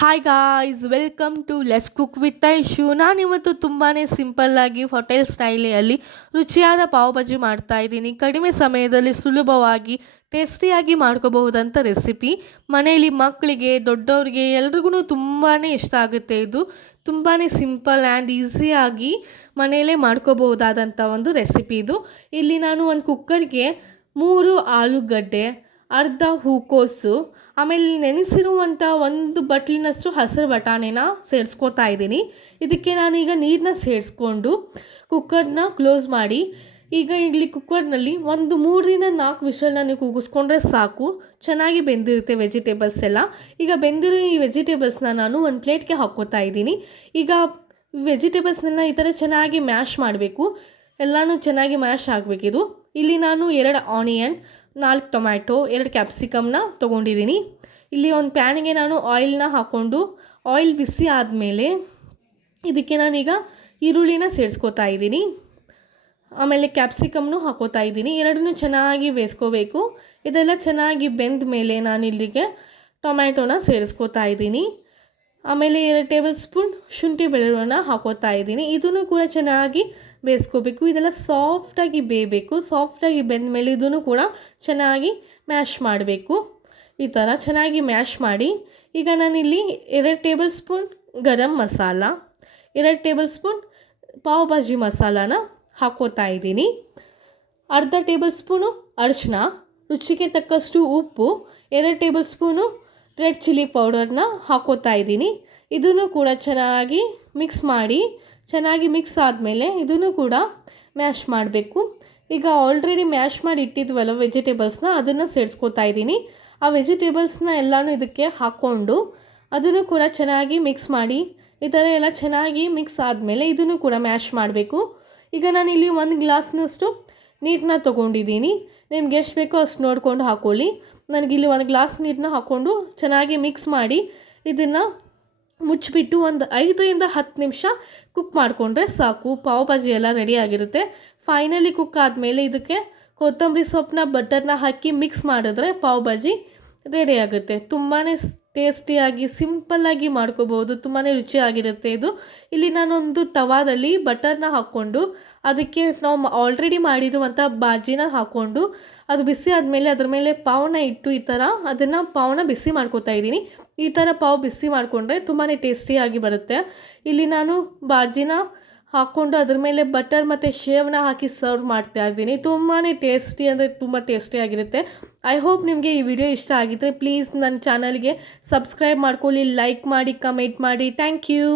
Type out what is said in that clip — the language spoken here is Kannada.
Hi guys, welcome to let's cook with Aishu. ನಾನಿವತ್ತು ತುಂಬಾ ಸಿಂಪಲ್ಲಾಗಿ ಹೋಟೆಲ್ ಸ್ಟೈಲಿಯಲ್ಲಿ ರುಚಿಯಾದ ಪಾವ್ ಭಾಜಿ ಮಾಡ್ತಾ ಇದ್ದೀನಿ. ಕಡಿಮೆ ಸಮಯದಲ್ಲಿ ಸುಲಭವಾಗಿ ಟೇಸ್ಟಿಯಾಗಿ ಮಾಡ್ಕೋಬಹುದಂಥ ರೆಸಿಪಿ. ಮನೆಯಲ್ಲಿ ಮಕ್ಕಳಿಗೆ ದೊಡ್ಡವ್ರಿಗೆ ಎಲ್ರಿಗೂ ತುಂಬಾ ಇಷ್ಟ ಆಗುತ್ತೆ. ಇದು ತುಂಬಾ ಸಿಂಪಲ್ ಆ್ಯಂಡ್ ಈಸಿಯಾಗಿ ಮನೆಯಲ್ಲೇ ಮಾಡ್ಕೋಬಹುದಾದಂಥ ಒಂದು ರೆಸಿಪಿ ಇದು. ಇಲ್ಲಿ ನಾನು ಒಂದು ಕುಕ್ಕರ್ಗೆ 3 ಆಲೂಗಡ್ಡೆ, ಅರ್ಧ ಹೂಕೋಸು, ಆಮೇಲೆ ನೆನೆಸಿರುವಂಥ ಒಂದು ಬಟ್ಲಿನಷ್ಟು ಹಸಿರು ಬಟಾಣಿನ ಸೇರಿಸ್ಕೋತಾ ಇದ್ದೀನಿ. ಇದಕ್ಕೆ ನಾನೀಗ ನೀರನ್ನ ಸೇರಿಸ್ಕೊಂಡು ಕುಕ್ಕರ್ನ ಕ್ಲೋಸ್ ಮಾಡಿ, ಈಗ ಇಲ್ಲಿ ಕುಕ್ಕರ್ನಲ್ಲಿ ಒಂದು 3-4 ವಿಷಲ್ನ ನೀವು ಕೂಗಿಸ್ಕೊಂಡ್ರೆ ಸಾಕು. ಚೆನ್ನಾಗಿ ಬೆಂದಿರುತ್ತೆ ವೆಜಿಟೇಬಲ್ಸ್ ಎಲ್ಲ. ಈಗ ಬೆಂದಿರೋ ಈ ವೆಜಿಟೇಬಲ್ಸ್ನ ನಾನು ಒಂದು ಪ್ಲೇಟ್ಗೆ ಹಾಕ್ಕೋತಾ ಇದ್ದೀನಿ. ಈಗ ವೆಜಿಟೇಬಲ್ಸ್ನೆಲ್ಲ ಈ ಥರ ಚೆನ್ನಾಗಿ ಮ್ಯಾಶ್ ಮಾಡಬೇಕು. ಎಲ್ಲನೂ ಚೆನ್ನಾಗಿ ಮ್ಯಾಶ್ ಆಗಬೇಕಿದು. ಇಲ್ಲಿ ನಾನು 2 ಆನಿಯನ್, 4 ಟೊಮ್ಯಾಟೊ, 2 ಕ್ಯಾಪ್ಸಿಕಮ್ನ ತೊಗೊಂಡಿದ್ದೀನಿ. ಇಲ್ಲಿ ಒಂದು ಪ್ಯಾನಿಗೆ ನಾನು ಆಯಿಲ್ನ ಹಾಕ್ಕೊಂಡು, ಆಯಿಲ್ ಬಿಸಿ ಆದಮೇಲೆ ಇದಕ್ಕೆ ನಾನೀಗ ಈರುಳ್ಳಿನ ಸೇರಿಸ್ಕೋತಾ ಇದ್ದೀನಿ. ಆಮೇಲೆ ಕ್ಯಾಪ್ಸಿಕಮ್ನು ಹಾಕೋತಾ ಇದ್ದೀನಿ. ಎರಡನ್ನೂ ಚೆನ್ನಾಗಿ ಬೇಯಿಸ್ಕೋಬೇಕು. ಇದೆಲ್ಲ ಚೆನ್ನಾಗಿ ಬೆಂದ ಮೇಲೆ ನಾನು ಇಲ್ಲಿಗೆ ಟೊಮ್ಯಾಟೊನ ಸೇರಿಸ್ಕೋತಾ ಇದ್ದೀನಿ. ಆಮೇಲೆ 2 ಟೇಬಲ್ ಸ್ಪೂನ್ ಶುಂಠಿ ಬೆಳ್ಳುಳ್ಳಿನ ಹಾಕೋತಾ ಇದ್ದೀನಿ. ಇದನ್ನು ಕೂಡ ಚೆನ್ನಾಗಿ ಬೇಯಿಸ್ಕೋಬೇಕು. ಇದೆಲ್ಲ ಸಾಫ್ಟಾಗಿ ಬೇಯಬೇಕು. ಸಾಫ್ಟಾಗಿ ಬೆಂದ ಮೇಲೆ ಇದನ್ನು ಕೂಡ ಚೆನ್ನಾಗಿ ಮ್ಯಾಶ್ ಮಾಡಬೇಕು. ಈ ಥರ ಚೆನ್ನಾಗಿ ಮ್ಯಾಶ್ ಮಾಡಿ, ಈಗ ನಾನಿಲ್ಲಿ 2 table spoon garam masala, 2 table spoon pav bhaji ಮಸಾಲಾನ ಹಾಕೋತಾ ಇದ್ದೀನಿ. ಅರ್ಧ ಟೇಬಲ್ ಸ್ಪೂನು ಅರಿಶಿನ, ರುಚಿಗೆ ತಕ್ಕಷ್ಟು ಉಪ್ಪು, 2 ಟೇಬಲ್ ಸ್ಪೂನು ರೆಡ್ ಚಿಲ್ಲಿ ಪೌಡರ್ನ ಹಾಕೋತಾ ಇದ್ದೀನಿ. ಇದನ್ನು ಕೂಡ ಚೆನ್ನಾಗಿ ಮಿಕ್ಸ್ ಮಾಡಿ, ಚೆನ್ನಾಗಿ ಮಿಕ್ಸ್ ಆದಮೇಲೆ ಇದನ್ನು ಕೂಡ ಮ್ಯಾಶ್ ಮಾಡಬೇಕು. ಈಗ ಆಲ್ರೆಡಿ ಮ್ಯಾಶ್ ಮಾಡಿ ಇಟ್ಟಿದ್ವಲ್ಲ ವೆಜಿಟೇಬಲ್ಸ್ನ, ಅದನ್ನು ಸೇರಿಸ್ಕೋತಾ ಇದ್ದೀನಿ. ಆ ವೆಜಿಟೇಬಲ್ಸ್ನ ಎಲ್ಲನೂ ಇದಕ್ಕೆ ಹಾಕ್ಕೊಂಡು ಅದನ್ನು ಕೂಡ ಚೆನ್ನಾಗಿ ಮಿಕ್ಸ್ ಮಾಡಿ, ಈ ಥರ ಎಲ್ಲ ಚೆನ್ನಾಗಿ ಮಿಕ್ಸ್ ಆದಮೇಲೆ ಇದನ್ನು ಕೂಡ ಮ್ಯಾಶ್ ಮಾಡಬೇಕು. ಈಗ ನಾನಿಲ್ಲಿ 1 ಗ್ಲಾಸ್ನಷ್ಟು ನೀರನ್ನ ತೊಗೊಂಡಿದ್ದೀನಿ. ನಿಮ್ಗೆ ಎಷ್ಟು ಬೇಕೋ ಅಷ್ಟು ನೋಡ್ಕೊಂಡು ಹಾಕ್ಕೊಳ್ಳಿ. ನನಗಿಲ್ಲಿ 1 ಗ್ಲಾಸ್ ನೀರನ್ನ ಹಾಕ್ಕೊಂಡು ಚೆನ್ನಾಗಿ ಮಿಕ್ಸ್ ಮಾಡಿ ಇದನ್ನು ಮುಚ್ಚಿಬಿಟ್ಟು ಒಂದು 5-10 ನಿಮಿಷ ಕುಕ್ ಮಾಡಿಕೊಂಡ್ರೆ ಸಾಕು. ಪಾವ್ ಭಾಜಿ ಎಲ್ಲ ರೆಡಿಯಾಗಿರುತ್ತೆ. ಫೈನಲಿ ಕುಕ್ ಆದಮೇಲೆ ಇದಕ್ಕೆ ಕೊತ್ತಂಬರಿ ಸೊಪ್ಪನ್ನ, ಬಟರ್ನ ಹಾಕಿ ಮಿಕ್ಸ್ ಮಾಡಿದ್ರೆ ಪಾವ್ ಭಾಜಿ ರೆಡಿಯಾಗುತ್ತೆ. ತುಂಬಾ ಟೇಸ್ಟಿಯಾಗಿ ಸಿಂಪಲ್ಲಾಗಿ ಮಾಡ್ಕೋಬೋದು. ತುಂಬಾ ರುಚಿಯಾಗಿರುತ್ತೆ ಇದು. ಇಲ್ಲಿ ನಾನೊಂದು ತವಾದಲ್ಲಿ ಬಟರ್ನ ಹಾಕ್ಕೊಂಡು ಅದಕ್ಕೆ ನಾವು ಆಲ್ರೆಡಿ ಮಾಡಿರುವಂಥ ಭಾಜಿನ ಹಾಕ್ಕೊಂಡು ಅದು ಬಿಸಿ ಆದಮೇಲೆ ಅದ್ರ ಮೇಲೆ ಪಾವನ್ನ ಇಟ್ಟು ಈ ಥರ ಅದನ್ನು ಪಾವನ್ನ ಬಿಸಿ ಮಾಡ್ಕೋತಾ ಇದ್ದೀನಿ. ಈ ಥರ ಪಾವ್ ಬಿಸಿ ಮಾಡಿಕೊಂಡ್ರೆ ತುಂಬಾ ಟೇಸ್ಟಿಯಾಗಿ ಬರುತ್ತೆ. ಇಲ್ಲಿ ನಾನು ಭಾಜಿನ ಹಾಕ್ಕೊಂಡು ಅದ್ರ ಮೇಲೆ ಬಟರ್ ಮತ್ತು ಶೇವ್ನ ಹಾಕಿ ಸರ್ವ್ ಮಾಡ್ತಾ ಇದ್ದೀನಿ. ತುಂಬಾ ಟೇಸ್ಟಿ ಅಂದರೆ ತುಂಬ ಟೇಸ್ಟಿಯಾಗಿರುತ್ತೆ. ಐ ಹೋಪ್ ನಿಮಗೆ ಈ ವಿಡಿಯೋ ಇಷ್ಟ ಆಗಿದ್ದರೆ ಪ್ಲೀಸ್ ನನ್ನ ಚಾನಲ್ಗೆ ಸಬ್ಸ್ಕ್ರೈಬ್ ಮಾಡ್ಕೊಳ್ಳಿ, ಲೈಕ್ ಮಾಡಿ, ಕಮೆಂಟ್ ಮಾಡಿ. Thank you.